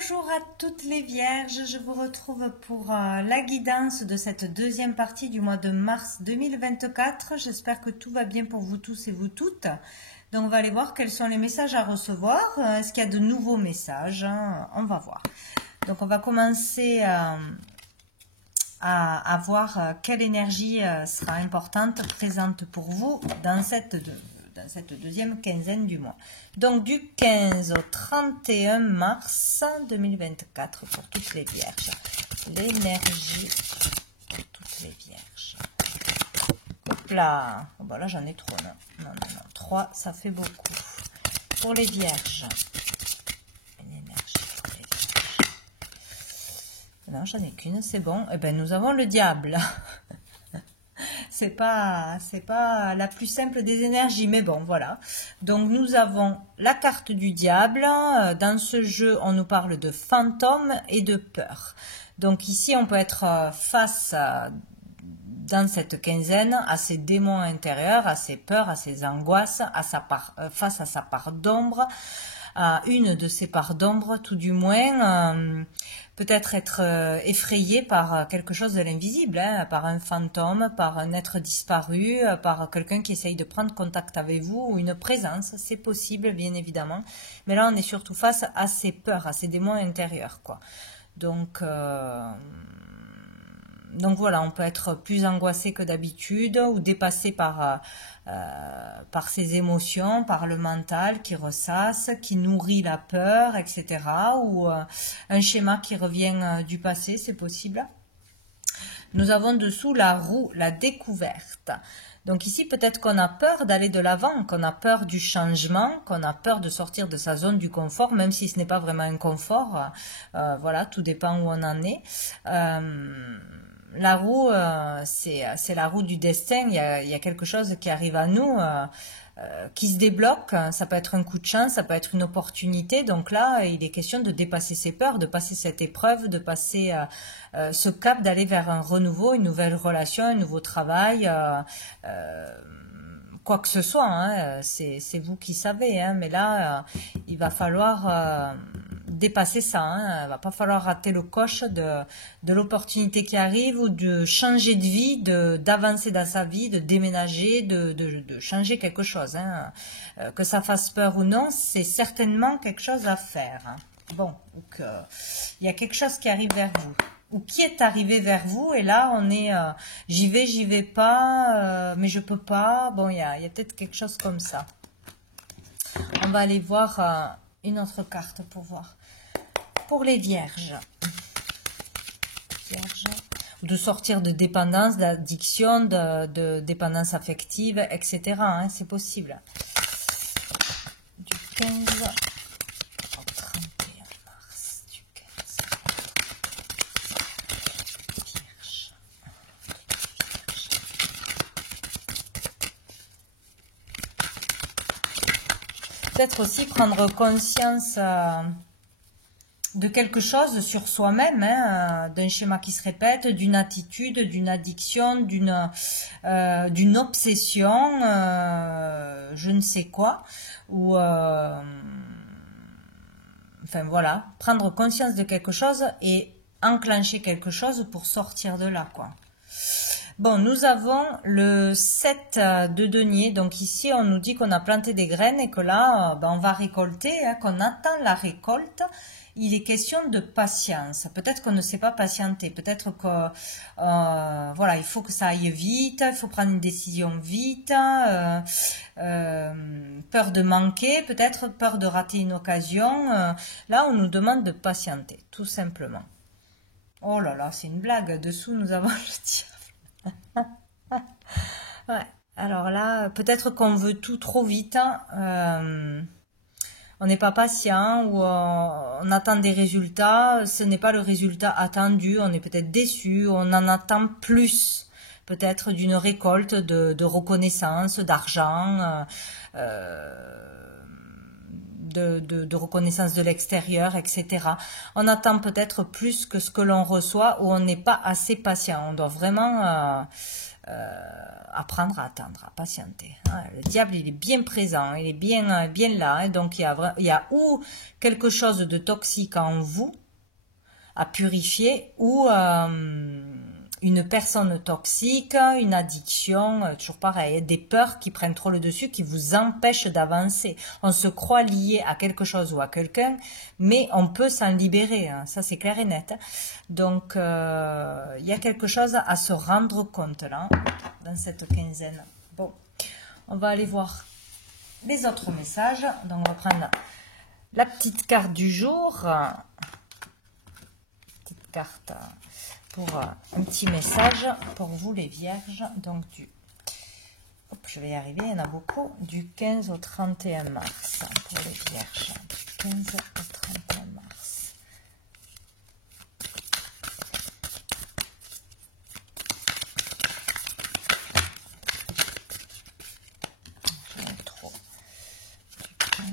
Bonjour à toutes les vierges, je vous retrouve pour la guidance de cette deuxième partie du mois de mars 2024. J'espère que tout va bien pour vous tous et vous toutes. Donc on va aller voir quels sont les messages à recevoir. Est-ce qu'il y a de nouveaux messages? On va voir. Donc on va commencer à voir quelle énergie sera importante, présente pour vous dans cette deuxième quinzaine du mois. Donc du 15 au 31 mars 2024 pour toutes les vierges. L'énergie pour toutes les vierges. Hop là. Oh bah là j'en ai trop. Non. 3, ça fait beaucoup. Pour les vierges. Une énergie pour les vierges. Non, j'en ai qu'une, c'est bon. Eh bien, nous avons le diable. C'est pas la plus simple des énergies, mais bon, voilà. Donc, nous avons la carte du diable. Dans ce jeu, on nous parle de fantômes et de peur. Donc, ici, on peut être face, dans cette quinzaine, à ses démons intérieurs, à ses peurs, à ses angoisses, face à sa part d'ombre, à une de ses parts d'ombre, tout du moins. Peut-être être effrayé par quelque chose de l'invisible, hein, par un fantôme, par un être disparu, par quelqu'un qui essaye de prendre contact avec vous, ou une présence, c'est possible, bien évidemment. Mais là, on est surtout face à ses peurs, à ses démons intérieurs, quoi. Donc voilà, on peut être plus angoissé que d'habitude ou dépassé par ses émotions, par le mental qui ressasse, qui nourrit la peur, etc. Ou un schéma qui revient du passé, c'est possible. Nous avons dessous la roue, la découverte. Donc ici, peut-être qu'on a peur d'aller de l'avant, qu'on a peur du changement, qu'on a peur de sortir de sa zone du confort, même si ce n'est pas vraiment un confort. Voilà, tout dépend où on en est. La roue, c'est la roue du destin. Il y a quelque chose qui arrive à nous, qui se débloque. Ça peut être un coup de chance, ça peut être une opportunité. Donc là, il est question de dépasser ses peurs, de passer cette épreuve, de passer ce cap, d'aller vers un renouveau, une nouvelle relation, un nouveau travail, quoi que ce soit. Hein, c'est vous qui savez. Hein, mais là, il va falloir dépasser ça. Hein. Il va pas falloir rater le coche de l'opportunité qui arrive ou de changer de vie, d'avancer dans sa vie, de déménager, de changer quelque chose. Hein. Que ça fasse peur ou non, c'est certainement quelque chose à faire. Hein. Bon, donc il y a quelque chose qui arrive vers vous ou qui est arrivé vers vous et là on est j'y vais pas, mais je peux pas. Bon, il y a peut-être quelque chose comme ça. On va aller voir une autre carte pour voir. Pour les vierges. De sortir de dépendance, d'addiction, de dépendance affective, etc. Hein, c'est possible. Du 15 au 31 mars. Du 15. Vierge. Peut-être aussi prendre conscience de quelque chose sur soi-même, hein, d'un schéma qui se répète, d'une attitude, d'une addiction, d'une obsession, je ne sais quoi, ou enfin voilà, prendre conscience de quelque chose et enclencher quelque chose pour sortir de là, quoi. Bon, nous avons le 7 de denier, donc ici on nous dit qu'on a planté des graines et que là on va récolter, hein, qu'on attend la récolte. Il est question de patience. Peut-être qu'on ne sait pas patienter. Peut-être que voilà, il faut que ça aille vite. Il faut prendre une décision vite. Peur de manquer. Peut-être peur de rater une occasion. Là, on nous demande de patienter, tout simplement. Oh là là, c'est une blague. Dessous, nous avons le diable. Ouais. Alors là, peut-être qu'on veut tout trop vite. On n'est pas patient ou on attend des résultats, ce n'est pas le résultat attendu, on est peut-être déçu, on en attend plus, peut-être d'une récolte de reconnaissance, d'argent, de reconnaissance de l'extérieur, etc. On attend peut-être plus que ce que l'on reçoit ou on n'est pas assez patient. On doit vraiment apprendre à attendre, à patienter. Hein. Le diable, il est bien présent, il est bien là. Hein. Donc, il y a ou quelque chose de toxique en vous à purifier, ou une personne toxique, une addiction, toujours pareil, des peurs qui prennent trop le dessus, qui vous empêchent d'avancer. On se croit lié à quelque chose ou à quelqu'un, mais on peut s'en libérer, hein. Ça c'est clair et net. Donc, il y a quelque chose à se rendre compte là, dans cette quinzaine. Bon, on va aller voir les autres messages. Donc, on va prendre la petite carte du jour. Petite carte pour un petit message pour vous les vierges. Donc hop, je vais y arriver, il y en a beaucoup, du 15 au 31 mars pour les vierges, du 15 au 31 mars. J'en ai trop. Du 15.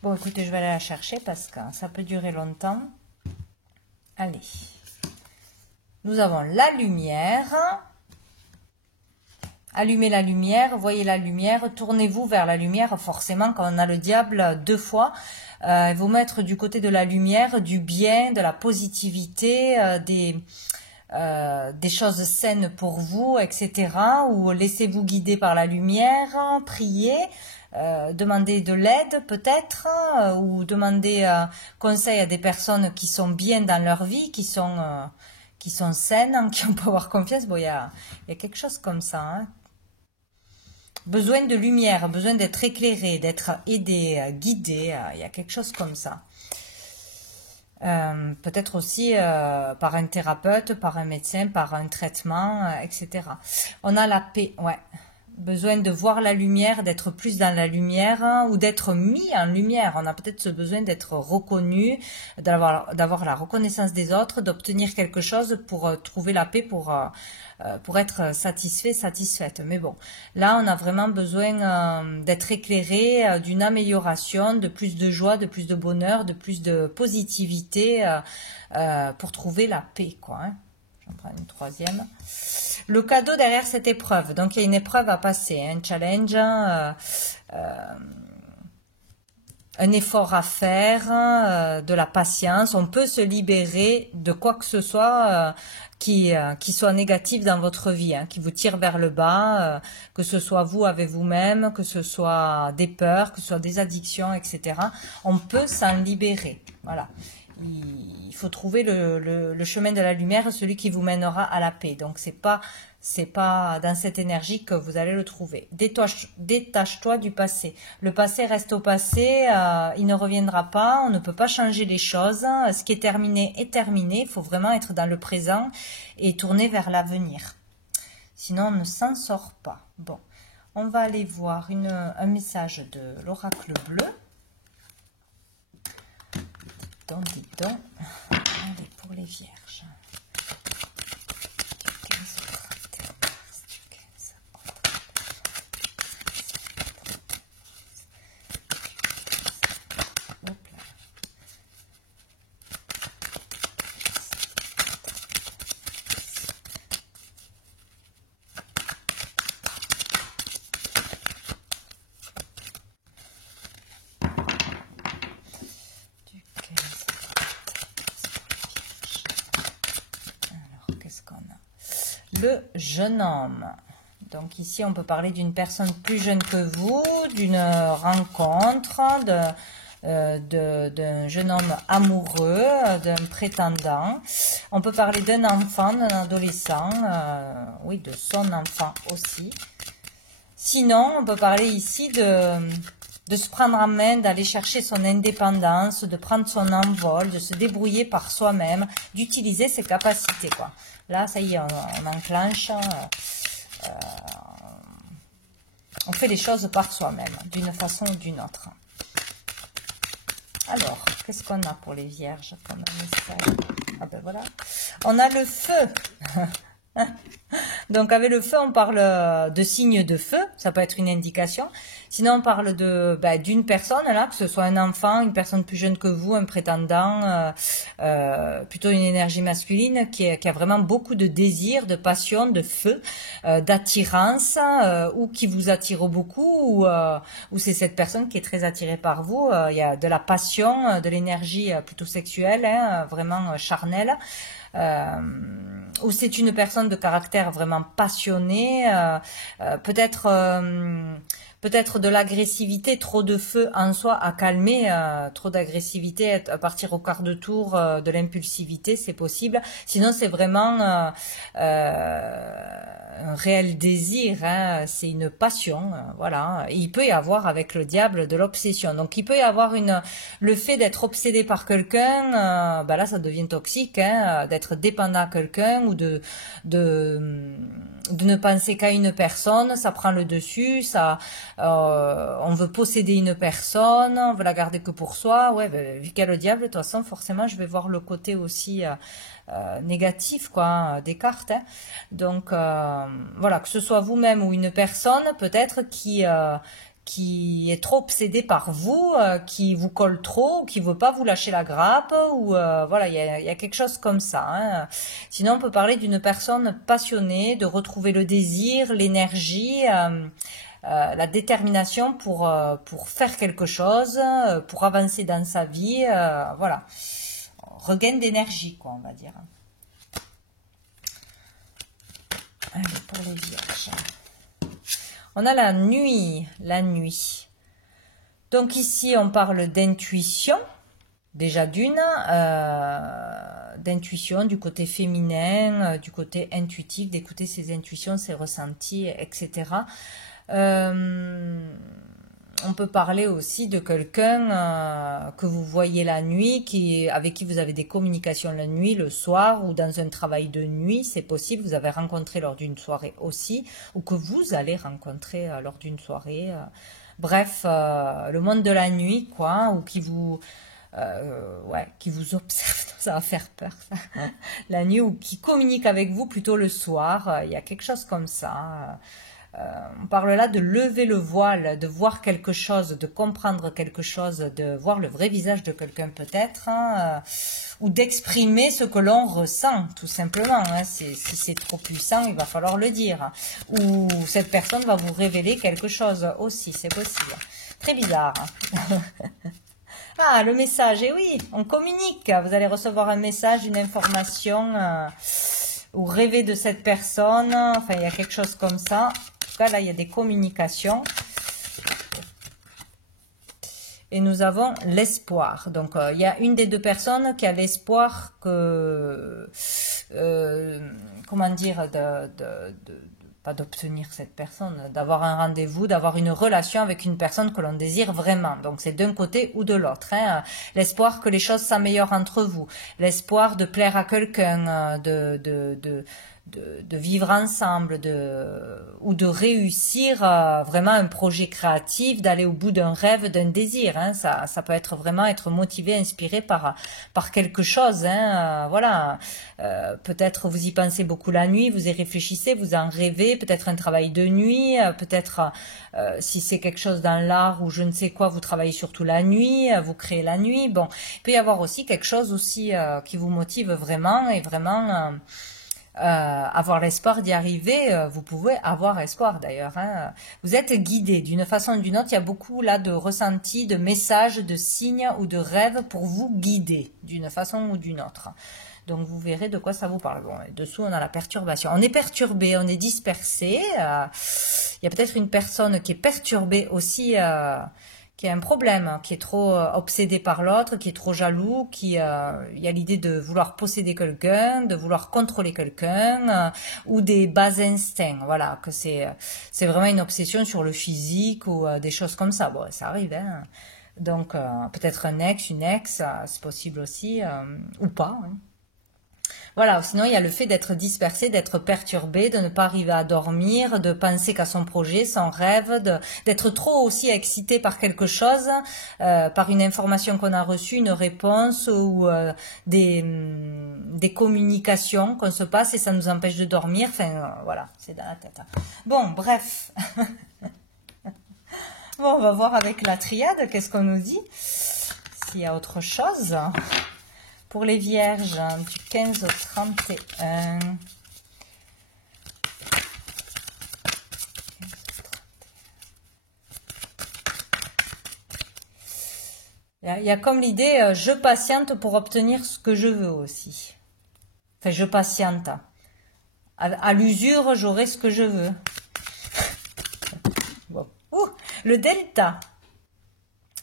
Bon, écoutez, je vais aller la chercher parce que ça peut durer longtemps. Allez. Nous avons la lumière. Allumez la lumière, voyez la lumière, tournez-vous vers la lumière. Forcément, quand on a le diable deux fois, il faut mettre du côté de la lumière, du bien, de la positivité, des choses saines pour vous, etc. Ou laissez-vous guider par la lumière, priez. Demander de l'aide peut-être, ou demander conseil à des personnes qui sont bien dans leur vie, qui sont saines, en qui on peut avoir confiance. Bon, il y a quelque chose comme ça. Hein. Besoin de lumière, besoin d'être éclairé, d'être aidé, guidé. Il y a quelque chose comme ça. Peut-être aussi par un thérapeute, par un médecin, par un traitement, etc. On a la paix, ouais. Besoin de voir la lumière, d'être plus dans la lumière, hein, ou d'être mis en lumière. On a peut-être ce besoin d'être reconnu, d'avoir la reconnaissance des autres, d'obtenir quelque chose pour trouver la paix, pour être satisfait, satisfaite. Mais bon, là, on a vraiment besoin d'être éclairé, d'une amélioration, de plus de joie, de plus de bonheur, de plus de positivité pour trouver la paix, quoi. Hein. J'en prends une troisième. Le cadeau derrière cette épreuve. Donc, il y a une épreuve à passer, un challenge, un effort à faire, de la patience. On peut se libérer de quoi que ce soit qui soit négatif dans votre vie, hein, qui vous tire vers le bas, que ce soit vous avec vous-même, que ce soit des peurs, que ce soit des addictions, etc. On peut s'en libérer. Voilà. Il faut trouver le chemin de la lumière, celui qui vous mènera à la paix. Donc, c'est pas dans cette énergie que vous allez le trouver. Détache-toi du passé. Le passé reste au passé, il ne reviendra pas, on ne peut pas changer les choses. Ce qui est terminé est terminé. Il faut vraiment être dans le présent et tourner vers l'avenir. Sinon, on ne s'en sort pas. Bon, on va aller voir un message de l'oracle bleu. Dis donc. Allez, pour les vierges. Le jeune homme. Donc ici, on peut parler d'une personne plus jeune que vous, d'une rencontre, d'un jeune homme amoureux, d'un prétendant. On peut parler d'un enfant, d'un adolescent, oui, de son enfant aussi. Sinon, on peut parler ici de se prendre en main, d'aller chercher son indépendance, de prendre son envol, de se débrouiller par soi-même, d'utiliser ses capacités, quoi. Là, ça y est, on enclenche, on fait les choses par soi-même, d'une façon ou d'une autre. Alors, qu'est-ce qu'on a pour les vierges comme message? Ah ben voilà, on a le feu. Donc avec le feu, on parle de signes de feu, ça peut être une indication. Sinon, on parle d'une personne, là, que ce soit un enfant, une personne plus jeune que vous, un prétendant, plutôt une énergie masculine qui a vraiment beaucoup de désir, de passion, de feu, d'attirance, ou qui vous attire beaucoup, ou c'est cette personne qui est très attirée par vous. Il y a de la passion, de l'énergie plutôt sexuelle, hein, vraiment charnelle. Ou c'est une personne de caractère vraiment passionné, peut-être de l'agressivité, trop de feu en soi à calmer, trop d'agressivité à partir au quart de tour, de l'impulsivité, c'est possible. Sinon, c'est vraiment un réel désir, hein, c'est une passion, voilà. Et il peut y avoir avec le diable de l'obsession. Donc, il peut y avoir le fait d'être obsédé par quelqu'un, là, ça devient toxique, hein, d'être dépendant à quelqu'un ou de ne penser qu'à une personne, ça prend le dessus, on veut posséder une personne, on veut la garder que pour soi. Ouais, vu qu'il y a le diable, de toute façon, forcément, je vais voir le côté aussi négatif, quoi, des cartes. Hein. Donc, voilà, que ce soit vous-même ou une personne, peut-être qui est trop obsédé par vous, qui vous colle trop, ou qui veut pas vous lâcher la grappe, ou voilà, il y a quelque chose comme ça. Hein. Sinon, on peut parler d'une personne passionnée, de retrouver le désir, l'énergie, la détermination pour faire quelque chose, pour avancer dans sa vie, voilà. Regain d'énergie, quoi, on va dire. Allez, pour les vierges. On a la nuit, Donc ici, on parle d'intuition, déjà d'intuition du côté féminin, du côté intuitif, d'écouter ses intuitions, ses ressentis, etc. On peut parler aussi de quelqu'un que vous voyez la nuit, avec qui vous avez des communications la nuit, le soir, ou dans un travail de nuit, c'est possible, vous avez rencontré lors d'une soirée aussi, ou que vous allez rencontrer lors d'une soirée. Bref, le monde de la nuit, quoi, ou qui vous observe, ça va faire peur, ça. La nuit, ou qui communique avec vous plutôt le soir, il y a quelque chose comme ça. On parle là de lever le voile, de voir quelque chose, de comprendre quelque chose, de voir le vrai visage de quelqu'un peut-être, hein, ou d'exprimer ce que l'on ressent, tout simplement. Hein. Si c'est trop puissant, il va falloir le dire. Ou cette personne va vous révéler quelque chose aussi, c'est possible. Très bizarre. Ah, le message, et oui, on communique. Vous allez recevoir un message, une information, ou rêver de cette personne. Enfin, il y a quelque chose comme ça. Là, il y a des communications. Et nous avons l'espoir. Donc, il y a une des deux personnes qui a l'espoir que, comment dire, pas d'obtenir cette personne, d'avoir un rendez-vous, d'avoir une relation avec une personne que l'on désire vraiment. Donc, c'est d'un côté ou de l'autre. Hein. L'espoir que les choses s'améliorent entre vous. L'espoir de plaire à quelqu'un, de vivre ensemble, ou de réussir vraiment un projet créatif, d'aller au bout d'un rêve, d'un désir. Hein. Ça peut être vraiment être motivé, inspiré par quelque chose. Hein. Voilà. Peut-être vous y pensez beaucoup la nuit, vous y réfléchissez, vous en rêvez, peut-être un travail de nuit, peut-être si c'est quelque chose dans l'art ou je ne sais quoi, vous travaillez surtout la nuit, vous créez la nuit. Bon, il peut y avoir aussi quelque chose aussi qui vous motive vraiment et vraiment... avoir l'espoir d'y arriver, vous pouvez avoir espoir d'ailleurs. Hein. Vous êtes guidé d'une façon ou d'une autre. Il y a beaucoup là de ressentis, de messages, de signes ou de rêves pour vous guider d'une façon ou d'une autre. Donc vous verrez de quoi ça vous parle. Bon, et dessous on a la perturbation. On est perturbé, on est dispersé. Il y a peut-être une personne qui est perturbée aussi. Qui a un problème, qui est trop obsédé par l'autre, qui est trop jaloux, il y a l'idée de vouloir posséder quelqu'un, de vouloir contrôler quelqu'un, ou des bas instincts, voilà, que c'est vraiment une obsession sur le physique ou des choses comme ça. Bon, ça arrive, hein. Donc peut-être un ex, une ex, c'est possible aussi, ou pas. Hein. Voilà, sinon il y a le fait d'être dispersé, d'être perturbé, de ne pas arriver à dormir, de penser qu'à son projet, son rêve, d'être trop aussi excité par quelque chose, par une information qu'on a reçue, une réponse ou des communications qu'on se passe et ça nous empêche de dormir. Enfin, voilà, c'est dans la tête. Bon, bref. Bon, on va voir avec la triade, qu'est-ce qu'on nous dit, s'il y a autre chose. Pour les vierges, du 15 au 31. Il y a comme l'idée, je patiente pour obtenir ce que je veux aussi. Enfin, je patiente. À l'usure, j'aurai ce que je veux. Bon. Ouh, le delta.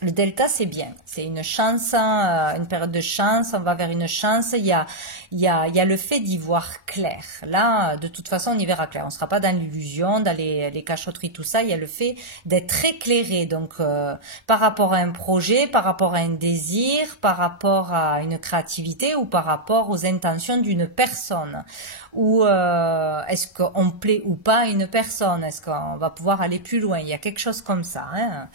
Le delta, c'est bien. C'est une chance, une période de chance. On va vers une chance. Il y a le fait d'y voir clair. Là, de toute façon, on y verra clair. On ne sera pas dans l'illusion, dans les cachotteries, tout ça. Il y a le fait d'être éclairé. Donc, par rapport à un projet, par rapport à un désir, par rapport à une créativité ou par rapport aux intentions d'une personne. Ou est-ce qu'on plaît ou pas à une personne? Est-ce qu'on va pouvoir aller plus loin? Il y a quelque chose comme ça. Hein.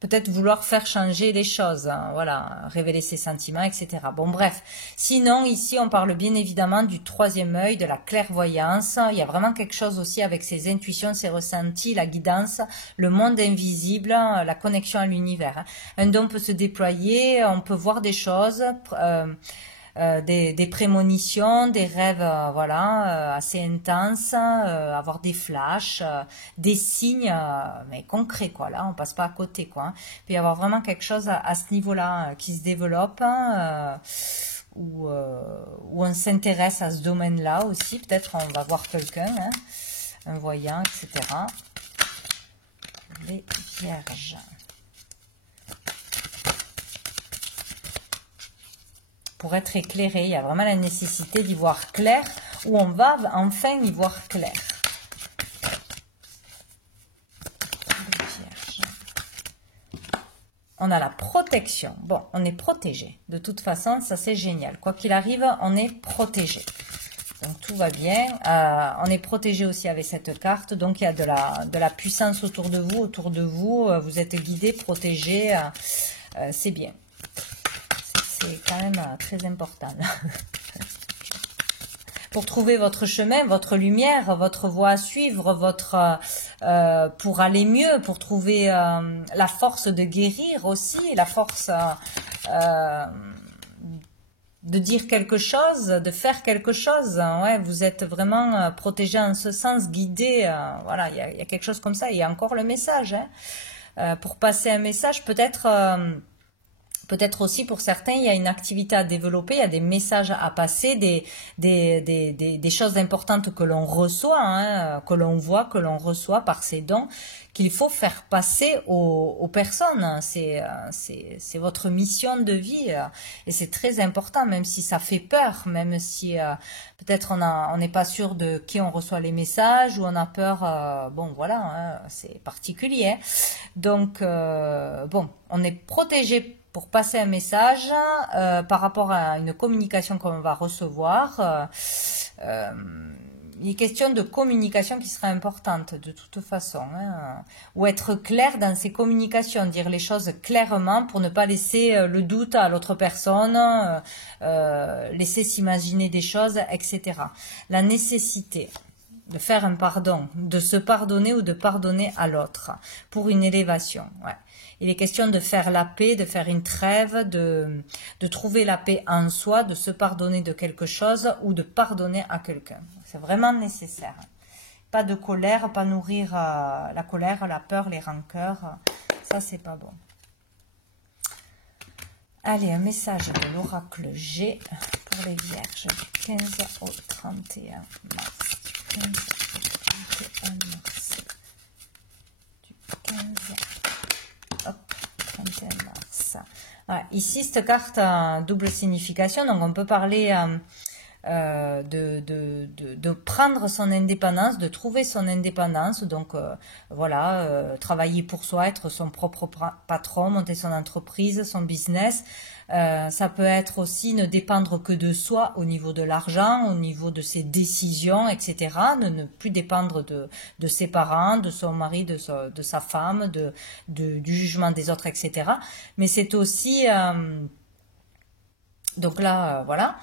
Peut-être vouloir faire changer les choses, hein, voilà, révéler ses sentiments, etc. Bon, bref. Sinon, ici, on parle bien évidemment du troisième œil, de la clairvoyance. Il y a vraiment quelque chose aussi avec ses intuitions, ses ressentis, la guidance, le monde invisible, la connexion à l'univers. Hein. Un don peut se déployer, on peut voir des choses, des prémonitions, des rêves voilà, assez intenses, avoir des flashs, des signes mais concrets quoi. Là, on passe pas à côté quoi. Hein. Il peut y avoir vraiment quelque chose à ce niveau-là qui se développe. Où on s'intéresse à ce domaine-là aussi. Peut-être on va voir quelqu'un, hein, un voyant, etc. Les vierges. Pour être éclairé, il y a vraiment la nécessité d'y voir clair, où on va enfin y voir clair. On a la protection. Bon, on est protégé. De toute façon, ça c'est génial. Quoi qu'il arrive, on est protégé. Donc tout va bien. On est protégé aussi avec cette carte. Donc il y a de la puissance autour de vous. Vous êtes guidé, protégé. C'est bien. C'est quand même très important. Pour trouver votre chemin, votre lumière, votre voie à suivre, pour aller mieux, pour trouver la force de guérir aussi, la force de dire quelque chose, de faire quelque chose. Ouais, vous êtes vraiment protégé en ce sens, guidé. Voilà, il y a quelque chose comme ça. Il y a encore le message. Hein. Pour passer un message, peut-être aussi pour certains, il y a une activité à développer, il y a des messages à passer, des choses importantes que l'on reçoit, hein, que l'on voit, que l'on reçoit par ces dons, qu'il faut faire passer aux personnes. C'est votre mission de vie et c'est très important, même si ça fait peur, même si peut-être on n'est pas sûr de qui on reçoit les messages ou on a peur. Bon, voilà, hein, c'est particulier. Donc, bon, on est protégé pour passer un message par rapport à une communication qu'on va recevoir. Il est question de communication qui sera importante de toute façon. Hein. Ou être clair dans ses communications, dire les choses clairement pour ne pas laisser le doute à l'autre personne, laisser s'imaginer des choses, etc. La nécessité de faire un pardon, de se pardonner ou de pardonner à l'autre pour une élévation. Ouais. Il est question de faire la paix, de faire une trêve, de trouver la paix en soi, de se pardonner de quelque chose ou de pardonner à quelqu'un. C'est vraiment nécessaire. Pas de colère, pas nourrir la colère, la peur, les rancœurs. Ça, c'est pas bon. Allez, un message de l'oracle G pour les vierges du 15 au 31 mars. Du 15 au 31 mars. Du 15 hop, 31 mars. Voilà. Ici, cette carte a double signification. Donc, on peut parler de prendre son indépendance, de trouver son indépendance. Donc voilà, travailler pour soi, être son propre patron, monter son entreprise, son business. Ça peut être aussi ne dépendre que de soi au niveau de l'argent, au niveau de ses décisions, etc. Ne plus dépendre de ses parents, de son mari, de sa femme, du jugement des autres, etc. Mais c'est aussi... donc là, voilà,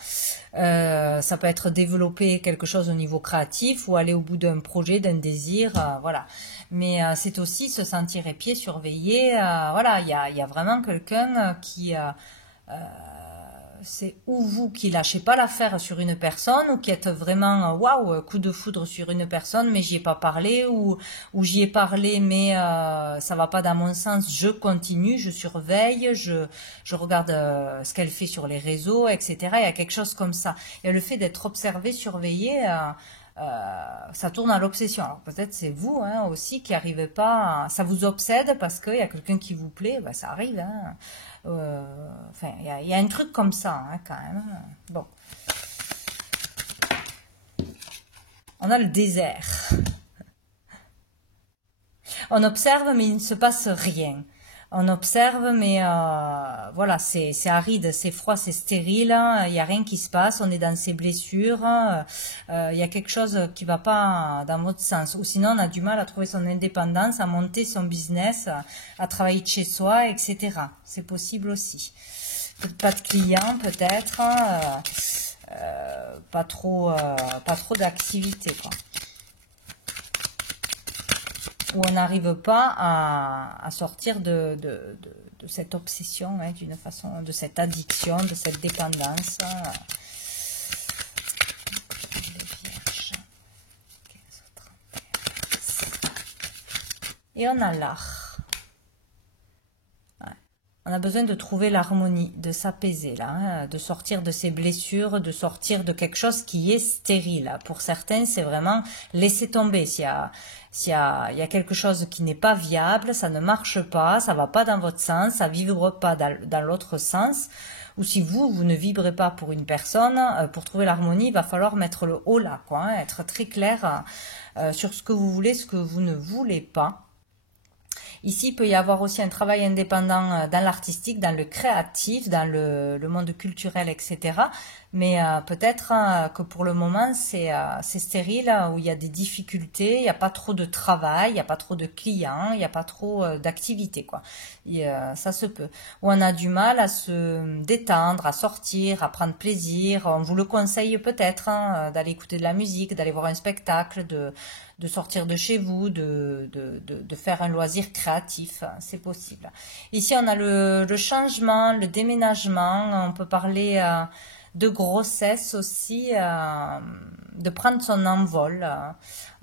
ça peut être développer quelque chose au niveau créatif ou aller au bout d'un projet, d'un désir, voilà. Mais c'est aussi se sentir épié, surveillé, voilà, il y a vraiment quelqu'un qui... c'est ou vous qui lâchez pas l'affaire sur une personne ou qui êtes vraiment waouh coup de foudre sur une personne mais j'y ai pas parlé ou j'y ai parlé mais ça va pas dans mon sens, je continue, je surveille, je regarde ce qu'elle fait sur les réseaux, etc. Il y a quelque chose comme ça. Et le fait d'être observé, surveillé, ça tourne à l'obsession. Alors peut-être c'est vous hein, aussi qui arrivez pas, ça vous obsède parce qu'il y a quelqu'un qui vous plaît, ben, ça arrive. Hein. Enfin, il y a un truc comme ça hein, quand même. Bon, on a le désert. On observe mais il ne se passe rien. On observe, mais voilà, c'est aride, c'est froid, c'est stérile. Il n'y a rien qui se passe. On est dans ses blessures. Il y a quelque chose qui va pas dans votre sens. Ou sinon, on a du mal à trouver son indépendance, à monter son business, à travailler de chez soi, etc. C'est possible aussi. Pas de clients, peut-être. Pas trop d'activité, quoi. Où on n'arrive pas à sortir de cette obsession, hein, d'une façon, de cette addiction, de cette dépendance. Et on a l'art. On a besoin de trouver l'harmonie, de s'apaiser là, hein, de sortir de ses blessures, de sortir de quelque chose qui est stérile. Pour certains, c'est vraiment laisser tomber. S'il y a quelque chose qui n'est pas viable, ça ne marche pas, ça va pas dans votre sens, ça vibre pas dans l'autre sens. Ou si vous ne vibrez pas pour une personne, pour trouver l'harmonie, il va falloir mettre le haut là, quoi, hein, être très clair sur ce que vous voulez, ce que vous ne voulez pas. Ici, il peut y avoir aussi un travail indépendant dans l'artistique, dans le créatif, dans le monde culturel, etc. Mais peut-être que pour le moment, c'est stérile, où il y a des difficultés, il n'y a pas trop de travail, il n'y a pas trop de clients, il n'y a pas trop d'activités, quoi. Et, ça se peut. Où on a du mal à se détendre, à sortir, à prendre plaisir. On vous le conseille peut-être hein, d'aller écouter de la musique, d'aller voir un spectacle, de sortir de chez vous, de faire un loisir créatif, c'est possible. Ici, on a le changement, le déménagement, on peut parler de grossesse aussi, de prendre son envol.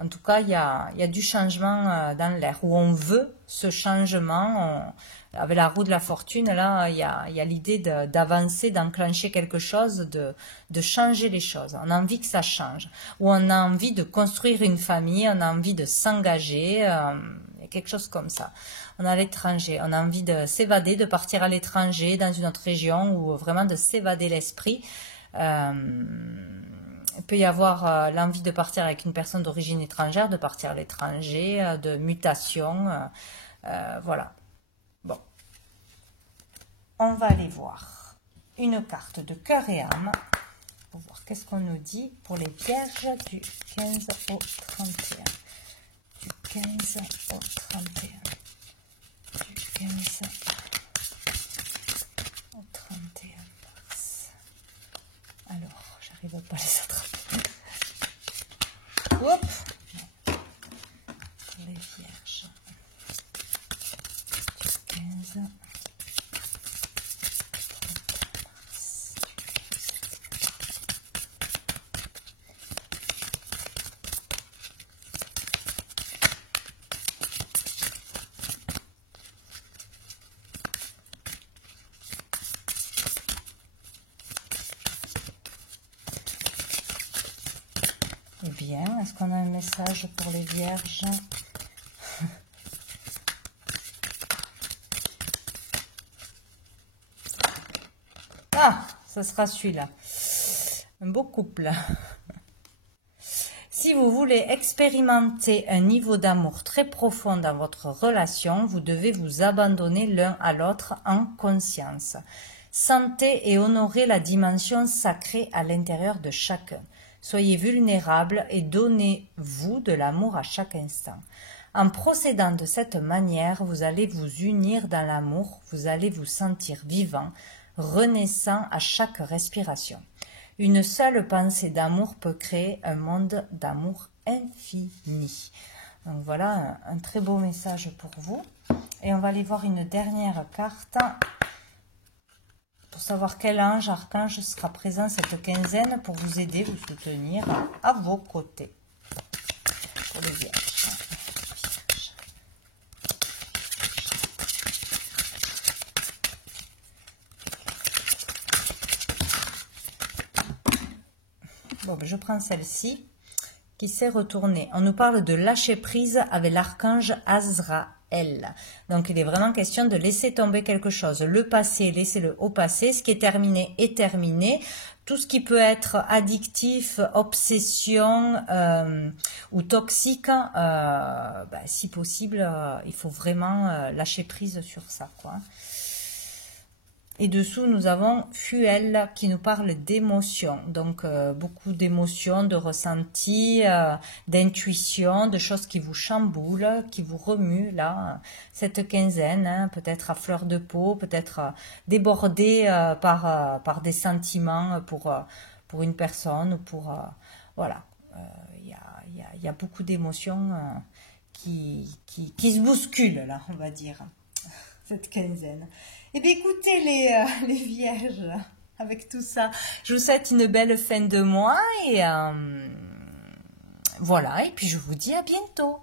En tout cas, il y a du changement dans l'air, où on veut ce changement. Avec la roue de la fortune, là, il y a l'idée d'avancer, d'enclencher quelque chose, de changer les choses. On a envie que ça change. Ou on a envie de construire une famille, on a envie de s'engager, il y a quelque chose comme ça. On a l'étranger, on a envie de s'évader, de partir à l'étranger, dans une autre région, ou vraiment de s'évader l'esprit. Il peut y avoir l'envie de partir avec une personne d'origine étrangère, de partir à l'étranger, de mutation, voilà. Bon, on va aller voir une carte de cœur et âme pour voir qu'est-ce qu'on nous dit pour les vierges du 15 au 31. Du 15 au 31. Du 15 au 31 mars. Alors, j'arrive pas à les attraper. Hop! Pour les vierges du 15 Eh bien, est-ce qu'on a un message pour les vierges? Ah, ce sera celui-là. Un beau couple. Si vous voulez expérimenter un niveau d'amour très profond dans votre relation, vous devez vous abandonner l'un à l'autre en conscience. Sentez et honorez la dimension sacrée à l'intérieur de chacun. Soyez vulnérables et donnez-vous de l'amour à chaque instant. En procédant de cette manière, vous allez vous unir dans l'amour, vous allez vous sentir vivant, renaissant à chaque respiration. Une seule pensée d'amour peut créer un monde d'amour infini. Donc voilà un très beau message pour vous. Et on va aller voir une dernière carte pour savoir quel ange, archange sera présent cette quinzaine pour vous aider, vous soutenir à vos côtés. Pour les vierges. Bon, ben je prends celle-ci qui s'est retournée. On nous parle de lâcher prise avec l'archange Azraël. Donc, il est vraiment question de laisser tomber quelque chose. Le passé, laissez-le au passé. Ce qui est terminé est terminé. Tout ce qui peut être addictif, obsession ou toxique, ben, si possible, il faut vraiment lâcher prise sur ça, quoi. Et dessous, nous avons Fuel qui nous parle d'émotions. Donc, beaucoup d'émotions, de ressentis, d'intuition, de choses qui vous chamboulent, qui vous remuent, là, cette quinzaine. Hein, peut-être à fleur de peau, peut-être débordé par des sentiments pour une personne. Voilà, il y a beaucoup d'émotions qui se bousculent, là, on va dire, cette quinzaine. Eh bien, écoutez les vierges, avec tout ça, je vous souhaite une belle fin de mois et voilà, et puis je vous dis à bientôt.